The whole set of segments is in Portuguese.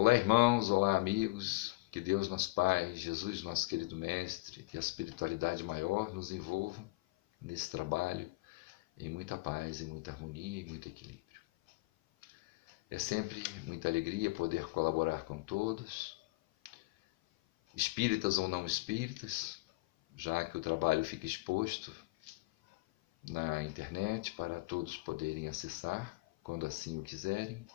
Olá, irmãos, olá, amigos. Que Deus, nosso Pai, Jesus, nosso querido Mestre, e a espiritualidade maior nos envolvam nesse trabalho em muita paz, em muita harmonia e muito equilíbrio. É sempre muita alegria poder colaborar com todos, espíritas ou não espíritas, já que o trabalho fica exposto na internet para todos poderem acessar quando assim o quiserem.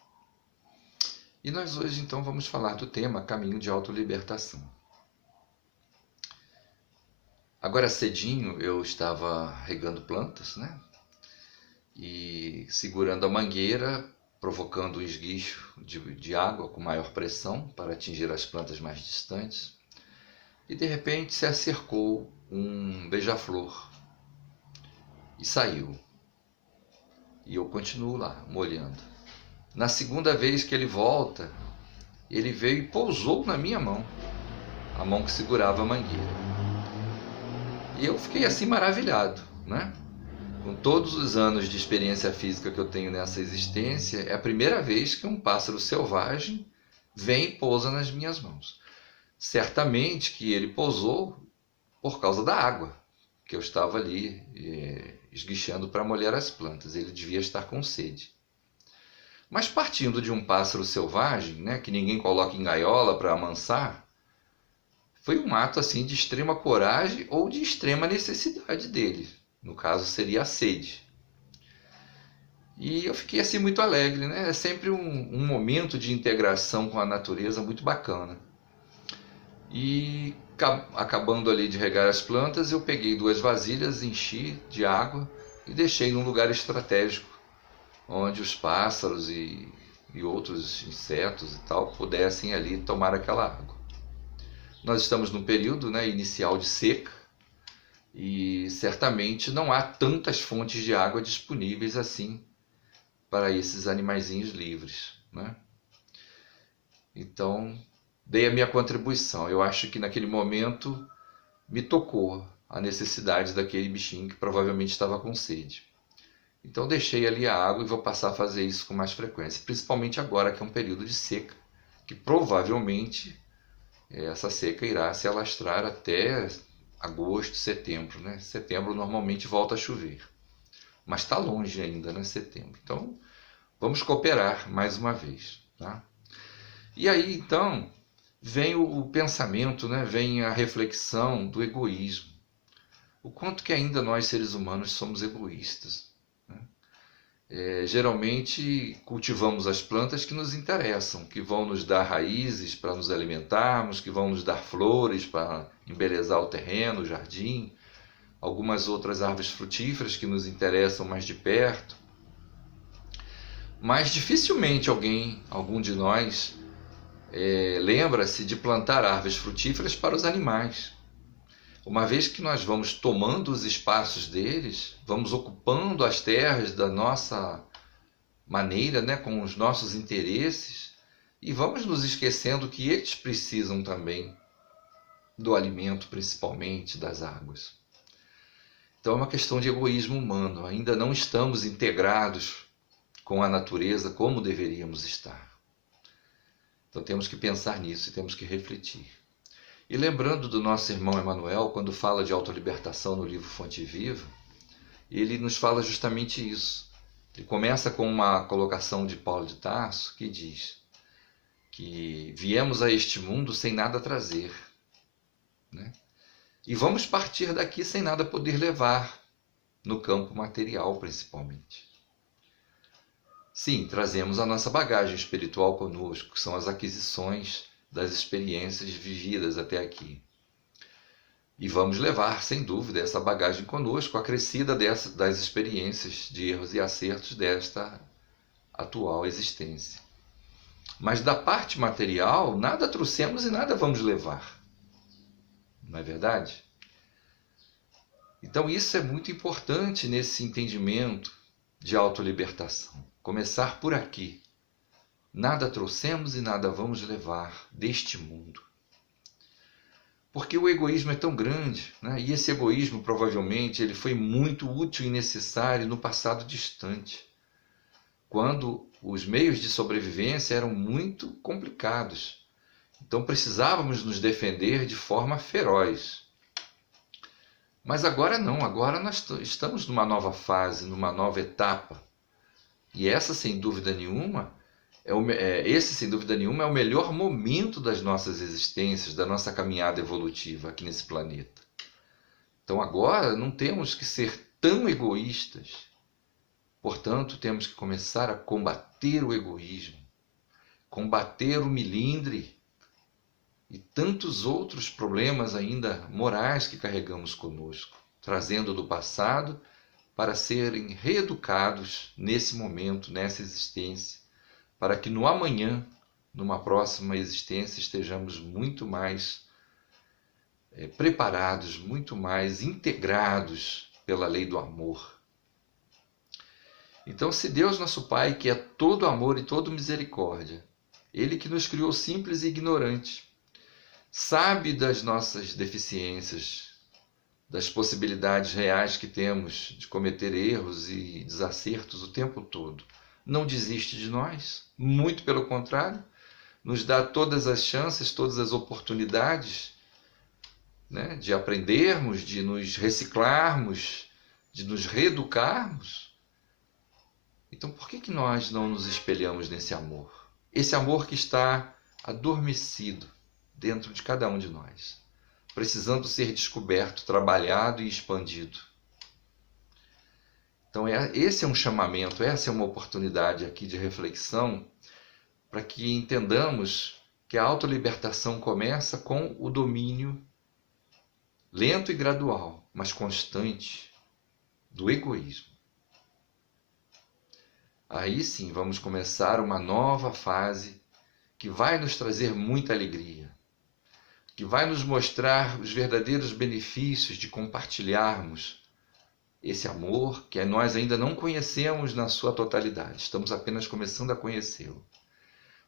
E nós hoje então vamos falar do tema Caminho de Autolibertação. Agora cedinho eu estava regando plantas, né? E segurando a mangueira, provocando um esguicho de água com maior pressão para atingir as plantas mais distantes. E de repente se acercou um beija-flor e saiu. E eu continuo lá, molhando. Na segunda vez que ele volta, ele veio e pousou na minha mão, a mão que segurava a mangueira. E eu fiquei assim maravilhado, né? Com todos os anos de experiência física que eu tenho nessa existência, é a primeira vez que um pássaro selvagem vem e pousa nas minhas mãos. Certamente que ele pousou por causa da água, que eu estava ali esguichando para molhar as plantas. Ele devia estar com sede. Mas partindo de um pássaro selvagem, né, que ninguém coloca em gaiola para amansar, foi um ato assim de extrema coragem ou de extrema necessidade dele. No caso seria a sede. E eu fiquei assim muito alegre, né? É sempre um momento de integração com a natureza muito bacana. E acabando ali de regar as plantas, eu peguei 2 vasilhas, enchi de água e deixei num lugar estratégico, onde os pássaros e outros insetos e tal pudessem ali tomar aquela água. Nós estamos num período, né, inicial de seca e certamente não há tantas fontes de água disponíveis assim para esses animaizinhos livres, né? Então, dei a minha contribuição. Eu acho que naquele momento me tocou a necessidade daquele bichinho que provavelmente estava com sede. Então deixei ali a água e vou passar a fazer isso com mais frequência, principalmente agora que é um período de seca, que provavelmente essa seca irá se alastrar até agosto, setembro, né? Setembro normalmente volta a chover, mas está longe ainda, né? Setembro. Então vamos cooperar mais uma vez, tá? E aí então vem o pensamento, né? Vem a reflexão do egoísmo. O quanto que ainda nós seres humanos somos egoístas. Geralmente cultivamos as plantas que nos interessam, que vão nos dar raízes para nos alimentarmos, que vão nos dar flores para embelezar o terreno, o jardim, algumas outras árvores frutíferas que nos interessam mais de perto. Mas dificilmente algum de nós, lembra-se de plantar árvores frutíferas para os animais. Uma vez que nós vamos tomando os espaços deles, vamos ocupando as terras da nossa maneira, né, com os nossos interesses, e vamos nos esquecendo que eles precisam também do alimento, principalmente das águas. Então é uma questão de egoísmo humano, ainda não estamos integrados com a natureza como deveríamos estar. Então temos que pensar nisso e temos que refletir. E lembrando do nosso irmão Emmanuel, quando fala de autolibertação no livro Fonte Viva, ele nos fala justamente isso. Ele começa com uma colocação de Paulo de Tarso, que diz que viemos a este mundo sem nada trazer, né? E vamos partir daqui sem nada poder levar, no campo material principalmente. Sim, trazemos a nossa bagagem espiritual conosco, que são as aquisições das experiências vividas até aqui. E vamos levar, sem dúvida, essa bagagem conosco, acrescida das experiências de erros e acertos desta atual existência. Mas da parte material, nada trouxemos e nada vamos levar. Não é verdade? Então isso é muito importante nesse entendimento de autolibertação. Começar por aqui. Nada trouxemos e nada vamos levar deste mundo. Porque o egoísmo é tão grande, né? E esse egoísmo provavelmente ele foi muito útil e necessário no passado distante, quando os meios de sobrevivência eram muito complicados. Então precisávamos nos defender de forma feroz. Mas agora não, agora nós estamos numa nova fase, numa nova etapa. E essa, sem dúvida nenhuma, esse, sem dúvida nenhuma, é o melhor momento das nossas existências, da nossa caminhada evolutiva aqui nesse planeta. Então agora não temos que ser tão egoístas. Portanto, temos que começar a combater o egoísmo, combater o melindre e tantos outros problemas ainda morais que carregamos conosco, trazendo do passado para serem reeducados nesse momento, nessa existência, para que no amanhã, numa próxima existência, estejamos muito mais preparados, muito mais integrados pela lei do amor. Então, se Deus, nosso Pai, que é todo amor e todo misericórdia, Ele que nos criou simples e ignorantes, sabe das nossas deficiências, das possibilidades reais que temos de cometer erros e desacertos o tempo todo, não desiste de nós, muito pelo contrário, nos dá todas as chances, todas as oportunidades, né, de aprendermos, de nos reciclarmos, de nos reeducarmos. Então, por que nós não nos espelhamos nesse amor? Esse amor que está adormecido dentro de cada um de nós, precisando ser descoberto, trabalhado e expandido. Então, esse é um chamamento, essa é uma oportunidade aqui de reflexão para que entendamos que a autolibertação começa com o domínio lento e gradual, mas constante, do egoísmo. Aí sim vamos começar uma nova fase que vai nos trazer muita alegria, que vai nos mostrar os verdadeiros benefícios de compartilharmos esse amor que nós ainda não conhecemos na sua totalidade. Estamos apenas começando a conhecê-lo.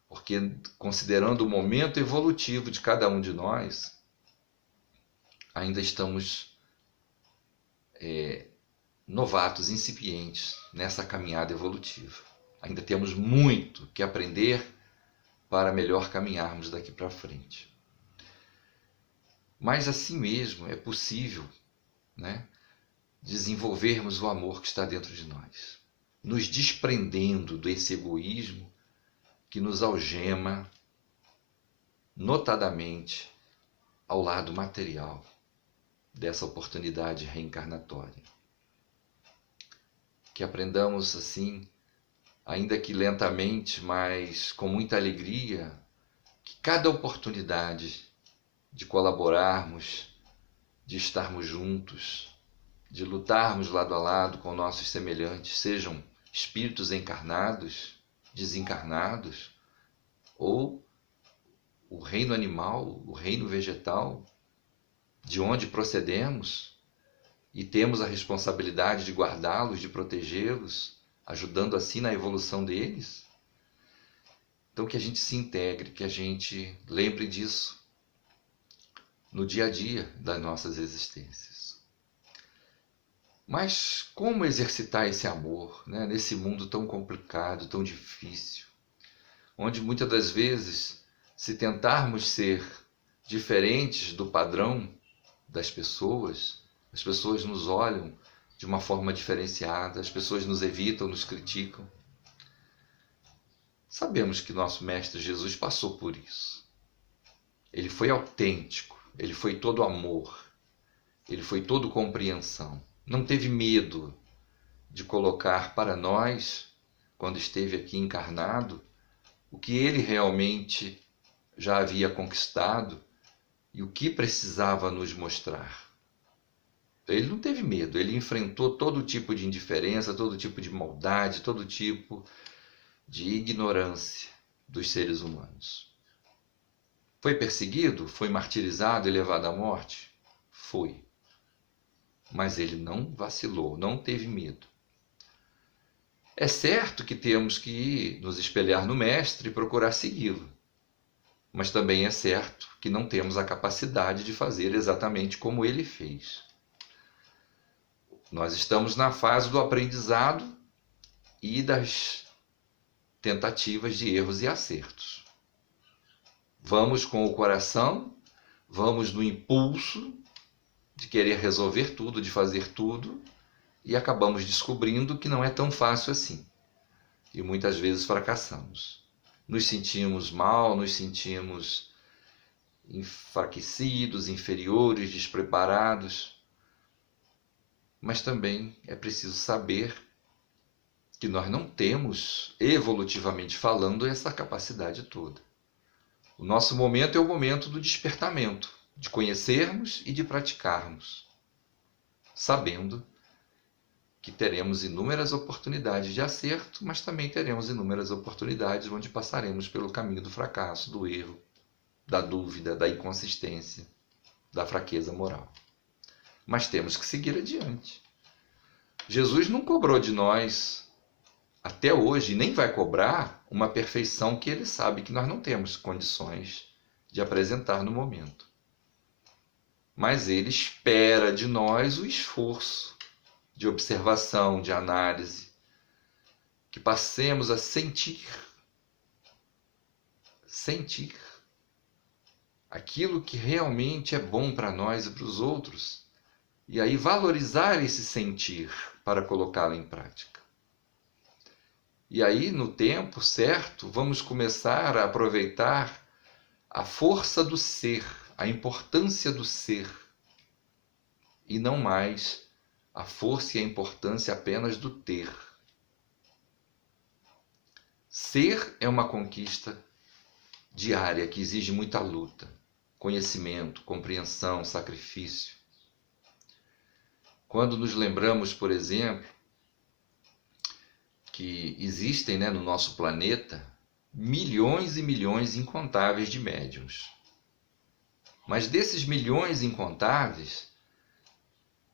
Porque, considerando o momento evolutivo de cada um de nós, ainda estamos novatos, incipientes nessa caminhada evolutiva. Ainda temos muito que aprender para melhor caminharmos daqui para frente. Mas assim mesmo é possível, né, desenvolvermos o amor que está dentro de nós, nos desprendendo desse egoísmo que nos algema, notadamente, ao lado material dessa oportunidade reencarnatória. Que aprendamos assim, ainda que lentamente, mas com muita alegria, que cada oportunidade de colaborarmos, de estarmos juntos, de lutarmos lado a lado com nossos semelhantes, sejam espíritos encarnados, desencarnados, ou o reino animal, o reino vegetal, de onde procedemos, e temos a responsabilidade de guardá-los, de protegê-los, ajudando assim na evolução deles. Então que a gente se integre, que a gente lembre disso no dia a dia das nossas existências. Mas como exercitar esse amor, né, nesse mundo tão complicado, tão difícil, onde muitas das vezes, se tentarmos ser diferentes do padrão das pessoas, as pessoas nos olham de uma forma diferenciada, as pessoas nos evitam, nos criticam. Sabemos que nosso Mestre Jesus passou por isso. Ele foi autêntico, ele foi todo amor, ele foi todo compreensão. Não teve medo de colocar para nós, quando esteve aqui encarnado, o que ele realmente já havia conquistado e o que precisava nos mostrar. Ele não teve medo, ele enfrentou todo tipo de indiferença, todo tipo de maldade, todo tipo de ignorância dos seres humanos. Foi perseguido? Foi martirizado e levado à morte? Foi. Mas ele não vacilou, não teve medo. É certo que temos que nos espelhar no Mestre e procurar segui-lo. Mas também é certo que não temos a capacidade de fazer exatamente como ele fez. Nós estamos na fase do aprendizado e das tentativas de erros e acertos. Vamos com o coração, vamos no impulso de querer resolver tudo, de fazer tudo, e acabamos descobrindo que não é tão fácil assim. E muitas vezes fracassamos. Nos sentimos mal, nos sentimos enfraquecidos, inferiores, despreparados. Mas também é preciso saber que nós não temos, evolutivamente falando, essa capacidade toda. O nosso momento é o momento do despertamento, de conhecermos e de praticarmos, sabendo que teremos inúmeras oportunidades de acerto, mas também teremos inúmeras oportunidades onde passaremos pelo caminho do fracasso, do erro, da dúvida, da inconsistência, da fraqueza moral. Mas temos que seguir adiante. Jesus não cobrou de nós, até hoje, nem vai cobrar uma perfeição que ele sabe que nós não temos condições de apresentar no momento. Mas ele espera de nós o esforço de observação, de análise, que passemos a sentir aquilo que realmente é bom para nós e para os outros, e aí valorizar esse sentir para colocá-lo em prática. E aí, no tempo certo, vamos começar a aproveitar a força do ser, a importância do ser, e não mais a força e a importância apenas do ter. Ser é uma conquista diária que exige muita luta, conhecimento, compreensão, sacrifício. Quando nos lembramos, por exemplo, que existem, no nosso planeta milhões e milhões incontáveis de médiuns. Mas desses milhões incontáveis,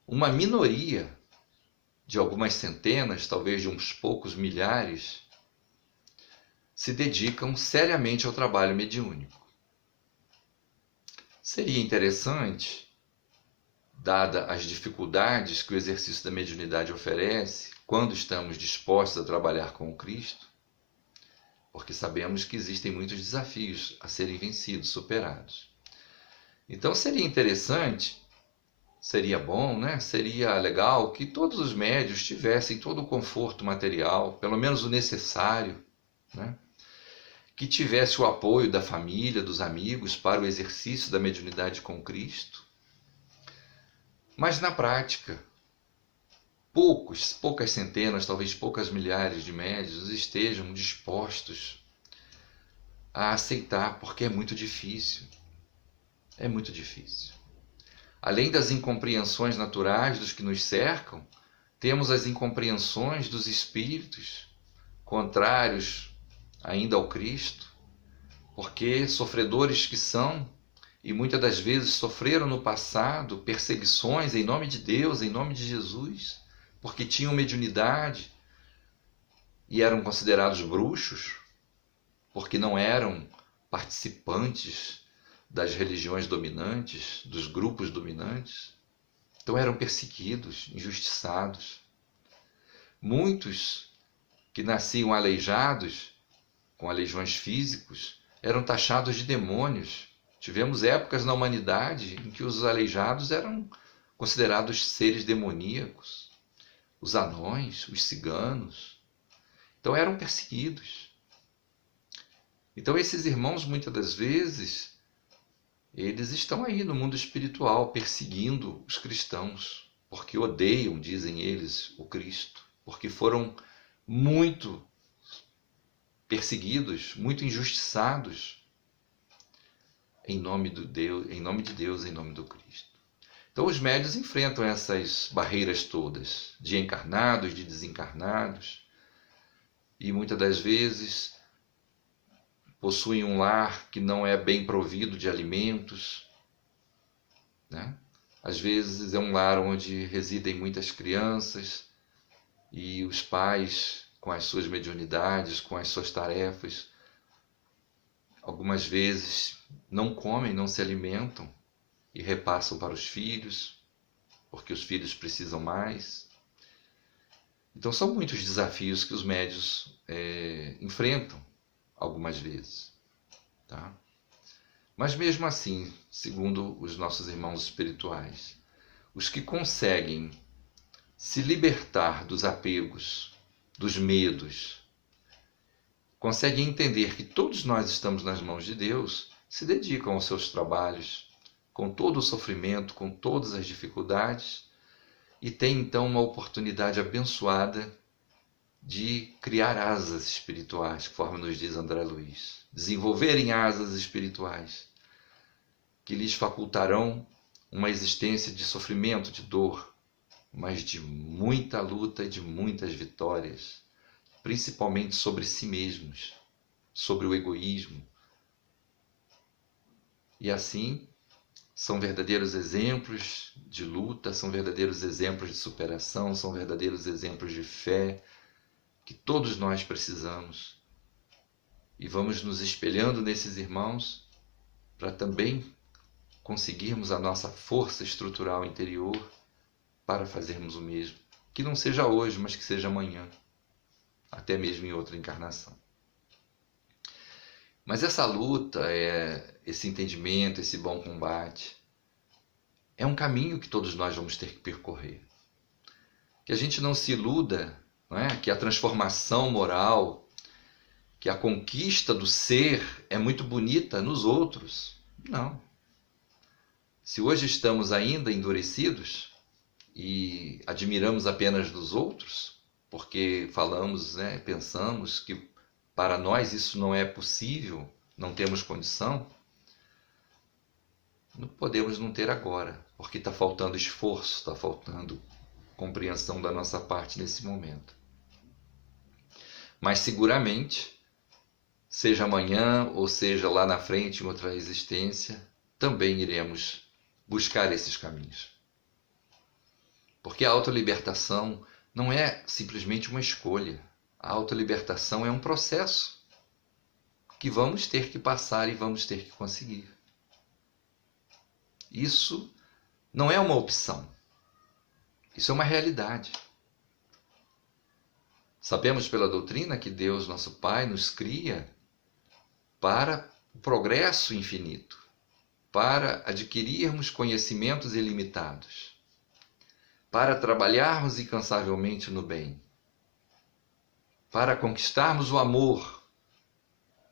uma minoria de algumas centenas, talvez de uns poucos milhares, se dedicam seriamente ao trabalho mediúnico. Seria interessante, dada as dificuldades que o exercício da mediunidade oferece, quando estamos dispostos a trabalhar com o Cristo, porque sabemos que existem muitos desafios a serem vencidos, superados. Então seria interessante, seria bom, seria legal que todos os médiuns tivessem todo o conforto material, pelo menos o necessário, que tivesse o apoio da família, dos amigos para o exercício da mediunidade com Cristo. Mas na prática, poucas centenas, talvez poucas milhares de médiuns estejam dispostos a aceitar, porque é muito difícil. É muito difícil. Além das incompreensões naturais dos que nos cercam, temos as incompreensões dos espíritos contrários ainda ao Cristo, porque sofredores que são, e muitas das vezes sofreram no passado perseguições em nome de Deus, em nome de Jesus, porque tinham mediunidade e eram considerados bruxos, porque não eram participantes das religiões dominantes, dos grupos dominantes. Então eram perseguidos, injustiçados. Muitos que nasciam aleijados, com aleijões físicos, eram taxados de demônios. Tivemos épocas na humanidade em que os aleijados eram considerados seres demoníacos. Os anões, os ciganos. Então eram perseguidos. Então esses irmãos, muitas das vezes, eles estão aí no mundo espiritual perseguindo os cristãos, porque odeiam, dizem eles, o Cristo, porque foram muito perseguidos, muito injustiçados em nome de Deus, em nome do Cristo. Então os médiuns enfrentam essas barreiras todas, de encarnados, de desencarnados, e muitas das vezes possuem um lar que não é bem provido de alimentos, Às vezes é um lar onde residem muitas crianças e os pais, com as suas mediunidades, com as suas tarefas, algumas vezes não comem, não se alimentam e repassam para os filhos, porque os filhos precisam mais. Então são muitos desafios que os médios enfrentam algumas vezes, tá? Mas mesmo assim, segundo os nossos irmãos espirituais, os que conseguem se libertar dos apegos, dos medos, conseguem entender que todos nós estamos nas mãos de Deus, se dedicam aos seus trabalhos, com todo o sofrimento, com todas as dificuldades, e têm então uma oportunidade abençoada de criar asas espirituais, conforme nos diz André Luiz. Desenvolverem asas espirituais que lhes facultarão uma existência de sofrimento, de dor, mas de muita luta e de muitas vitórias, principalmente sobre si mesmos, sobre o egoísmo. E assim, são verdadeiros exemplos de luta, são verdadeiros exemplos de superação, são verdadeiros exemplos de fé que todos nós precisamos. E vamos nos espelhando nesses irmãos para também conseguirmos a nossa força estrutural interior para fazermos o mesmo. Que não seja hoje, mas que seja amanhã, até mesmo em outra encarnação. Mas essa luta, esse entendimento, esse bom combate, é um caminho que todos nós vamos ter que percorrer. Que a gente não se iluda, não é? Que a transformação moral, que a conquista do ser é muito bonita nos outros. Não. Se hoje estamos ainda endurecidos e admiramos apenas dos outros, porque falamos, né, pensamos que para nós isso não é possível, não temos condição, não podemos não ter agora, porque está faltando esforço, está faltando compreensão da nossa parte nesse momento. Mas seguramente, seja amanhã ou seja lá na frente em outra existência, também iremos buscar esses caminhos. Porque a autolibertação não é simplesmente uma escolha. A autolibertação é um processo que vamos ter que passar e vamos ter que conseguir. Isso não é uma opção. Isso é uma realidade. Sabemos pela doutrina que Deus, nosso Pai, nos cria para o progresso infinito, para adquirirmos conhecimentos ilimitados, para trabalharmos incansavelmente no bem, para conquistarmos o amor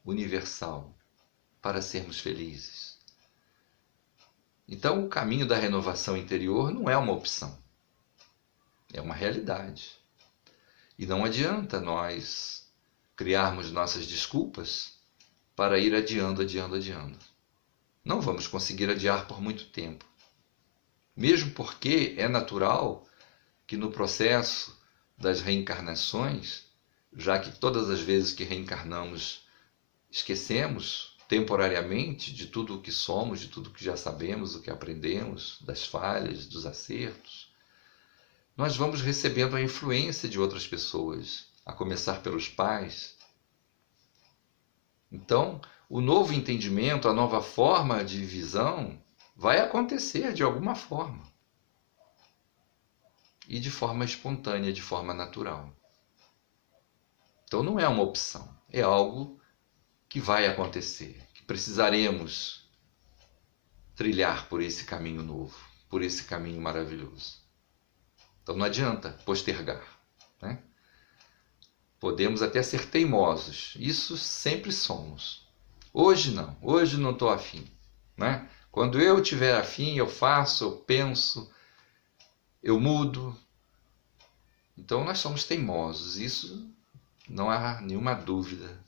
universal, para sermos felizes. Então, o caminho da renovação interior não é uma opção, é uma realidade. E não adianta nós criarmos nossas desculpas para ir adiando. Não vamos conseguir adiar por muito tempo. Mesmo porque é natural que no processo das reencarnações, já que todas as vezes que reencarnamos esquecemos temporariamente de tudo o que somos, de tudo o que já sabemos, o que aprendemos, das falhas, dos acertos, nós vamos recebendo a influência de outras pessoas, a começar pelos pais. Então, o novo entendimento, a nova forma de visão vai acontecer de alguma forma. E de forma espontânea, de forma natural. Então não é uma opção, é algo que vai acontecer, que precisaremos trilhar por esse caminho novo, por esse caminho maravilhoso. Então não adianta postergar, né? Podemos até ser teimosos, isso sempre somos. Hoje não estou afim, né? Quando eu tiver afim, eu faço, eu penso, eu mudo. Então nós somos teimosos, isso não há nenhuma dúvida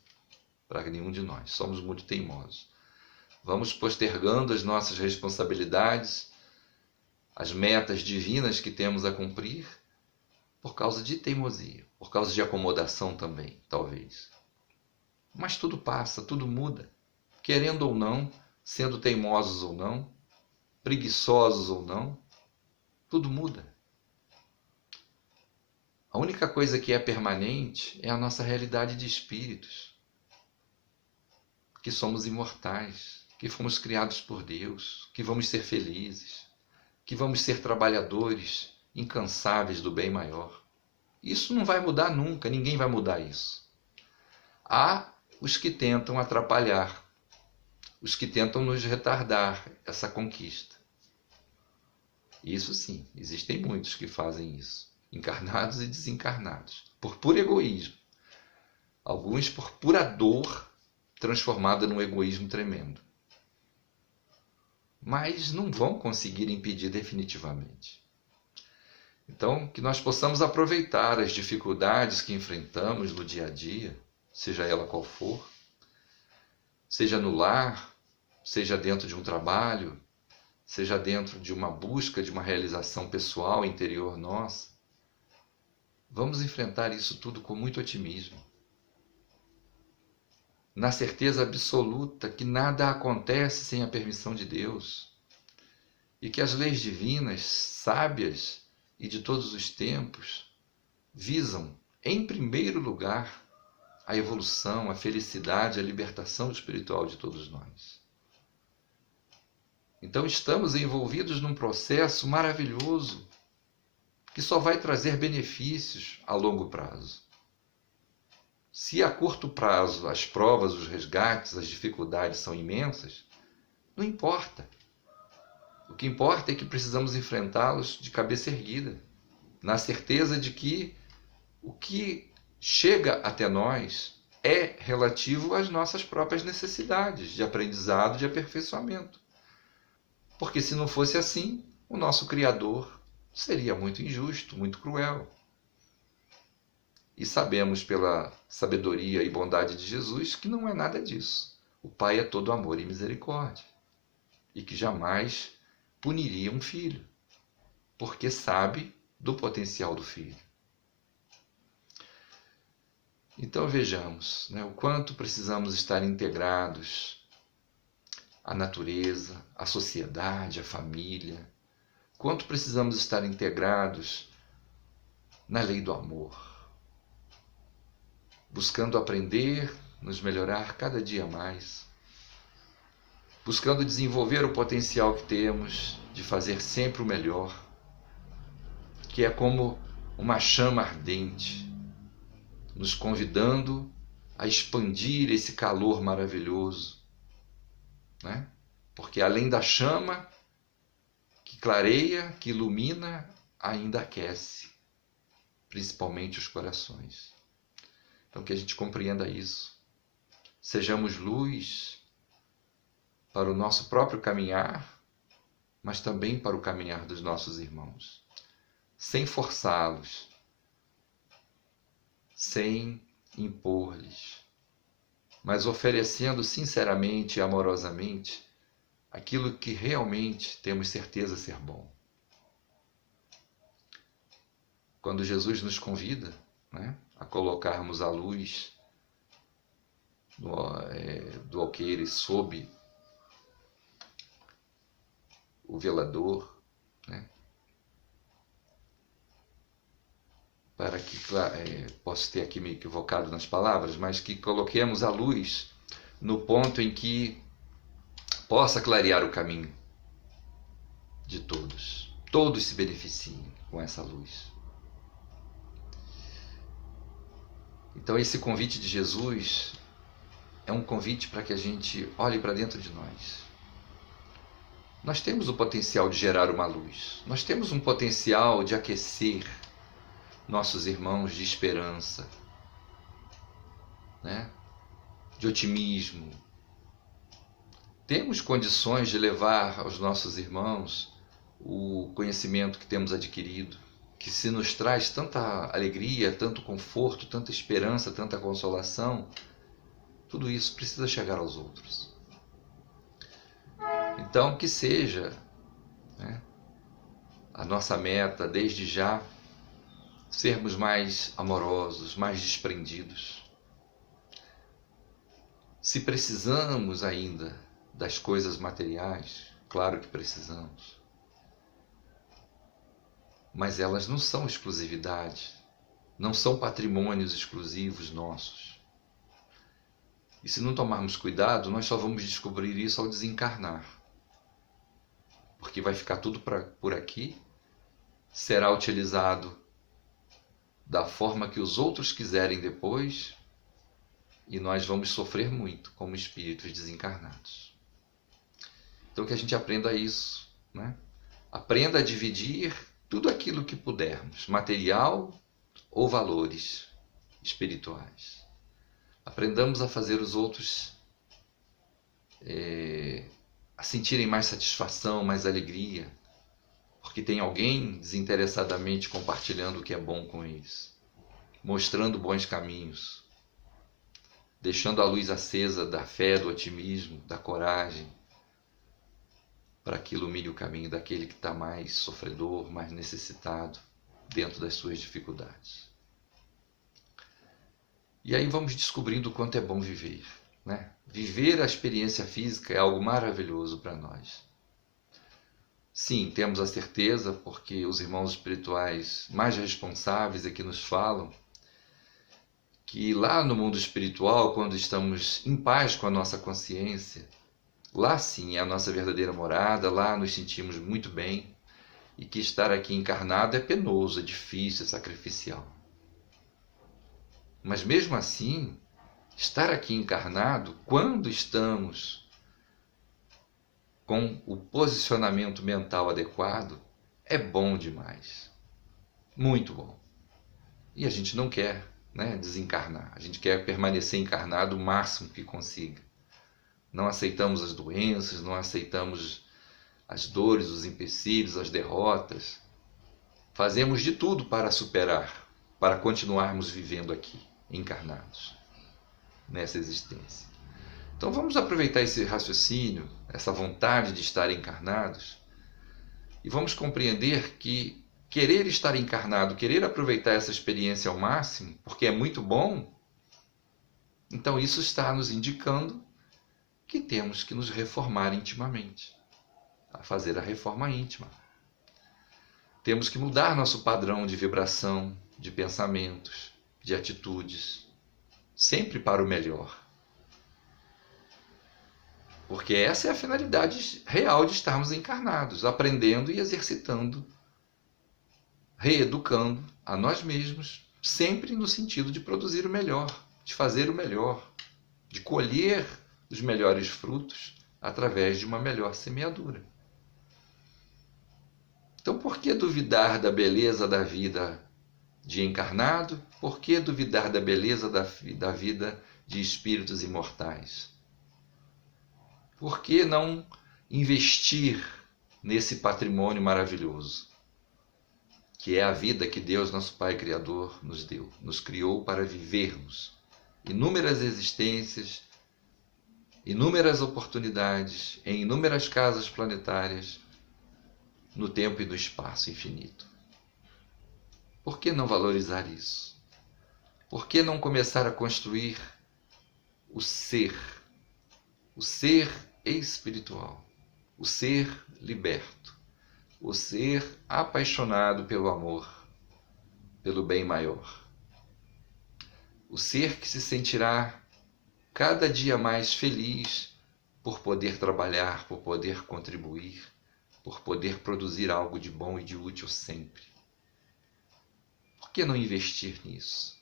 para nenhum de nós, somos muito teimosos. Vamos postergando as nossas responsabilidades, as metas divinas que temos a cumprir, por causa de teimosia, por causa de acomodação também, talvez. Mas tudo passa, tudo muda, querendo ou não, sendo teimosos ou não, preguiçosos ou não, tudo muda. A única coisa que é permanente é a nossa realidade de espíritos, que somos imortais, que fomos criados por Deus, que vamos ser felizes, que vamos ser trabalhadores incansáveis do bem maior. Isso não vai mudar nunca, ninguém vai mudar isso. Há os que tentam atrapalhar, os que tentam nos retardar essa conquista. Isso sim, existem muitos que fazem isso, encarnados e desencarnados, por puro egoísmo. Alguns por pura dor, transformada num egoísmo tremendo. Mas não vão conseguir impedir definitivamente. Então, que nós possamos aproveitar as dificuldades que enfrentamos no dia a dia, seja ela qual for, seja no lar, seja dentro de um trabalho, seja dentro de uma busca de uma realização pessoal, interior nossa. Vamos enfrentar isso tudo com muito otimismo, na certeza absoluta que nada acontece sem a permissão de Deus e que as leis divinas, sábias e de todos os tempos, visam, em primeiro lugar, a evolução, a felicidade, a libertação espiritual de todos nós. Então estamos envolvidos num processo maravilhoso que só vai trazer benefícios a longo prazo. Se a curto prazo as provas, os resgates, as dificuldades são imensas, não importa. O que importa é que precisamos enfrentá-los de cabeça erguida, na certeza de que o que chega até nós é relativo às nossas próprias necessidades de aprendizado, de aperfeiçoamento. Porque se não fosse assim, o nosso Criador seria muito injusto, muito cruel. E sabemos pela sabedoria e bondade de Jesus que não é nada disso. O Pai é todo amor e misericórdia. E que jamais puniria um filho, porque sabe do potencial do filho. Então vejamos, né, o quanto precisamos estar integrados à natureza, à sociedade, à família. Quanto precisamos estar integrados na lei do amor, buscando aprender, nos melhorar cada dia mais, buscando desenvolver o potencial que temos de fazer sempre o melhor, que é como uma chama ardente, nos convidando a expandir esse calor maravilhoso, né? Porque além da chama que clareia, que ilumina, ainda aquece, principalmente os corações. Então que a gente compreenda isso. Sejamos luz para o nosso próprio caminhar, mas também para o caminhar dos nossos irmãos, sem forçá-los, sem impor-lhes, mas oferecendo sinceramente e amorosamente aquilo que realmente temos certeza ser bom. Quando Jesus nos convida, né, a colocarmos a luz do alqueire sob o velador, né, para que, posso ter aqui me equivocado nas palavras, mas que coloquemos a luz no ponto em que possa clarear o caminho de todos. Todos se beneficiem com essa luz. Então esse convite de Jesus é um convite para que a gente olhe para dentro de nós. Nós temos o potencial de gerar uma luz. Nós temos um potencial de aquecer nossos irmãos de esperança, né? De otimismo. Temos condições de levar aos nossos irmãos o conhecimento que temos adquirido, que se nos traz tanta alegria, tanto conforto, tanta esperança, tanta consolação. Tudo isso precisa chegar aos outros. Então, que seja, né, a nossa meta, desde já, sermos mais amorosos, mais desprendidos. Se precisamos ainda das coisas materiais, claro que precisamos. Mas elas não são exclusividade, não são patrimônios exclusivos nossos. E se não tomarmos cuidado, nós só vamos descobrir isso ao desencarnar. Porque vai ficar tudo por aqui, será utilizado da forma que os outros quiserem depois, e nós vamos sofrer muito como espíritos desencarnados. Então que a gente aprenda isso, né? Aprenda a dividir tudo aquilo que pudermos, material ou valores espirituais. Aprendamos a fazer os outros a sentirem mais satisfação, mais alegria, porque tem alguém desinteressadamente compartilhando o que é bom com eles, mostrando bons caminhos, deixando a luz acesa da fé, do otimismo, da coragem, para que ilumine o caminho daquele que está mais sofredor, mais necessitado, dentro das suas dificuldades. E aí vamos descobrindo o quanto é bom viver, né? Viver a experiência física é algo maravilhoso para nós. Sim, temos a certeza, porque os irmãos espirituais mais responsáveis é que nos falam, que lá no mundo espiritual, quando estamos em paz com a nossa consciência, lá sim é a nossa verdadeira morada, lá nos sentimos muito bem, e que estar aqui encarnado é penoso, é difícil, é sacrificial. Mas mesmo assim, estar aqui encarnado, quando estamos com o posicionamento mental adequado, é bom demais. Muito bom. E a gente não quer, né, desencarnar. A gente quer permanecer encarnado o máximo que consiga. Não aceitamos as doenças, não aceitamos as dores, os empecilhos, as derrotas. Fazemos de tudo para superar, para continuarmos vivendo aqui, encarnados, nessa existência. Então vamos aproveitar esse raciocínio, essa vontade de estar encarnados, e vamos compreender que querer estar encarnado, querer aproveitar essa experiência ao máximo, porque é muito bom, então isso está nos indicando que temos que nos reformar intimamente, a fazer a reforma íntima. Temos que mudar nosso padrão de vibração, de pensamentos, de atitudes, sempre para o melhor. Porque essa é a finalidade real de estarmos encarnados, aprendendo e exercitando, reeducando a nós mesmos, sempre no sentido de produzir o melhor, de fazer o melhor, de colher os melhores frutos através de uma melhor semeadura. Então, por que duvidar da beleza da vida de encarnado? Por que duvidar da beleza da vida de espíritos imortais? Por que não investir nesse patrimônio maravilhoso, que é a vida que Deus, nosso Pai Criador, nos deu, nos criou para vivermos inúmeras existências, inúmeras oportunidades, em inúmeras casas planetárias, no tempo e no espaço infinito. Por que não valorizar isso? Por que não começar a construir o ser espiritual, o ser liberto, o ser apaixonado pelo amor, pelo bem maior, o ser que se sentirá cada dia mais feliz por poder trabalhar, por poder contribuir, por poder produzir algo de bom e de útil sempre. Por que não investir nisso?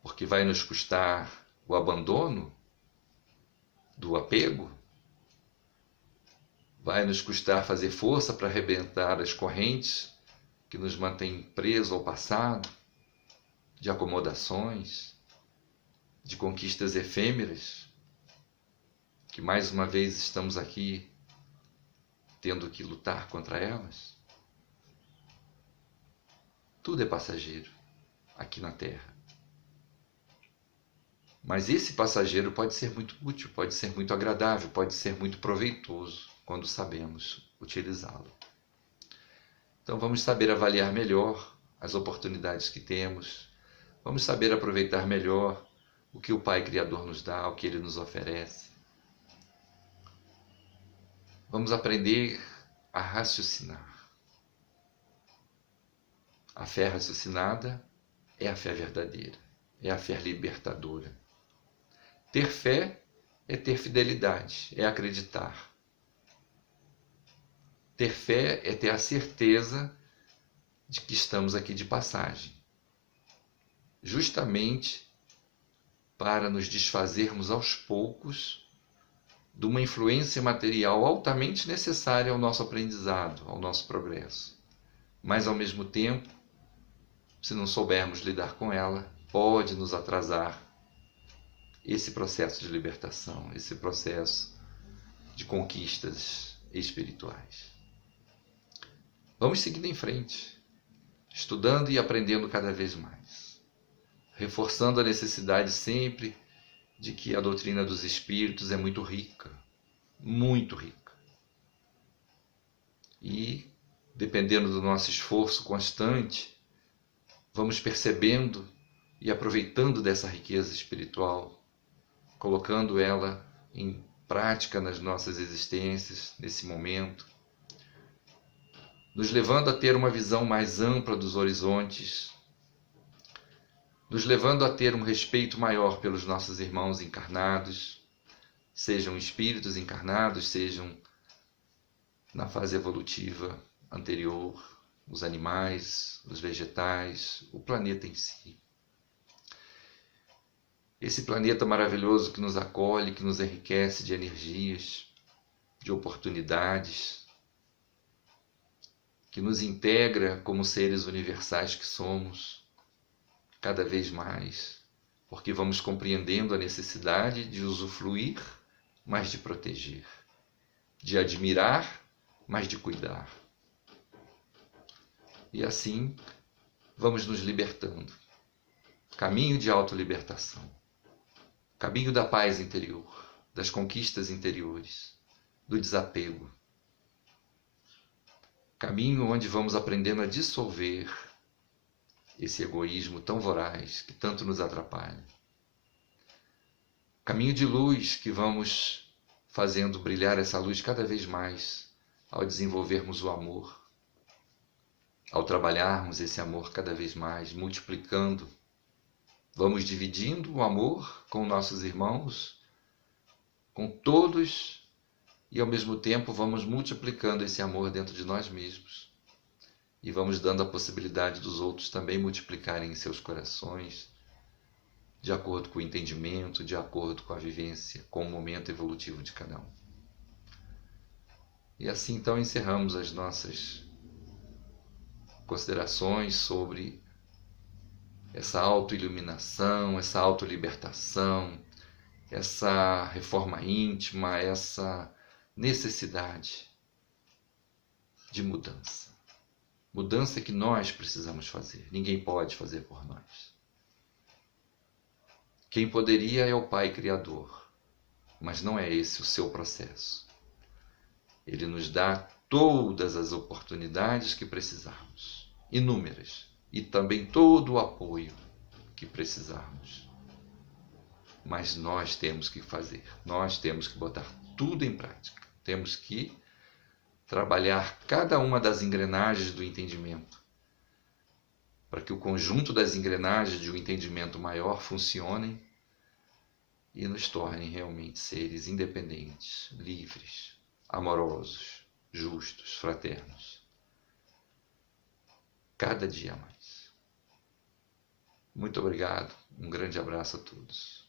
Porque vai nos custar o abandono do apego? Vai nos custar fazer força para arrebentar as correntes que nos mantêm presos ao passado, de acomodações, de conquistas efêmeras, que mais uma vez estamos aqui tendo que lutar contra elas? Tudo é passageiro aqui na Terra. Mas esse passageiro pode ser muito útil, pode ser muito agradável, pode ser muito proveitoso quando sabemos utilizá-lo. Então vamos saber avaliar melhor as oportunidades que temos, vamos saber aproveitar melhor o que o Pai Criador nos dá, o que Ele nos oferece. Vamos aprender a raciocinar. A fé raciocinada é a fé verdadeira, é a fé libertadora. Ter fé é ter fidelidade, é acreditar. Ter fé é ter a certeza de que estamos aqui de passagem, justamente para nos desfazermos aos poucos de uma influência material altamente necessária ao nosso aprendizado, ao nosso progresso. Mas, ao mesmo tempo, se não soubermos lidar com ela, pode nos atrasar esse processo de libertação, esse processo de conquistas espirituais. Vamos seguindo em frente, estudando e aprendendo cada vez mais, reforçando a necessidade sempre de que a doutrina dos espíritos é muito rica, muito rica. E, dependendo do nosso esforço constante, vamos percebendo e aproveitando dessa riqueza espiritual, colocando ela em prática nas nossas existências, nesse momento, nos levando a ter uma visão mais ampla dos horizontes, nos levando a ter um respeito maior pelos nossos irmãos encarnados, sejam espíritos encarnados, sejam na fase evolutiva anterior, os animais, os vegetais, o planeta em si. Esse planeta maravilhoso que nos acolhe, que nos enriquece de energias, de oportunidades, que nos integra como seres universais que somos, cada vez mais, porque vamos compreendendo a necessidade de usufruir, mas de proteger, de admirar, mas de cuidar. E assim vamos nos libertando. Caminho de autolibertação, caminho da paz interior, das conquistas interiores, do desapego. Caminho onde vamos aprendendo a dissolver esse egoísmo tão voraz que tanto nos atrapalha. Caminho de luz que vamos fazendo brilhar essa luz cada vez mais ao desenvolvermos o amor, ao trabalharmos esse amor cada vez mais, multiplicando. Vamos dividindo o amor com nossos irmãos, com todos, e ao mesmo tempo vamos multiplicando esse amor dentro de nós mesmos. E vamos dando a possibilidade dos outros também multiplicarem em seus corações, de acordo com o entendimento, de acordo com a vivência, com o momento evolutivo de cada um. E assim então encerramos as nossas considerações sobre essa autoiluminação, essa autolibertação, essa reforma íntima, essa necessidade de mudança. Mudança que nós precisamos fazer, ninguém pode fazer por nós. Quem poderia é o Pai Criador, mas não é esse o seu processo. Ele nos dá todas as oportunidades que precisarmos, inúmeras, e também todo o apoio que precisarmos. Mas nós temos que fazer, nós temos que botar tudo em prática, temos que trabalhar cada uma das engrenagens do entendimento, para que o conjunto das engrenagens de um entendimento maior funcionem e nos tornem realmente seres independentes, livres, amorosos, justos, fraternos. Cada dia mais. Muito obrigado, um grande abraço a todos.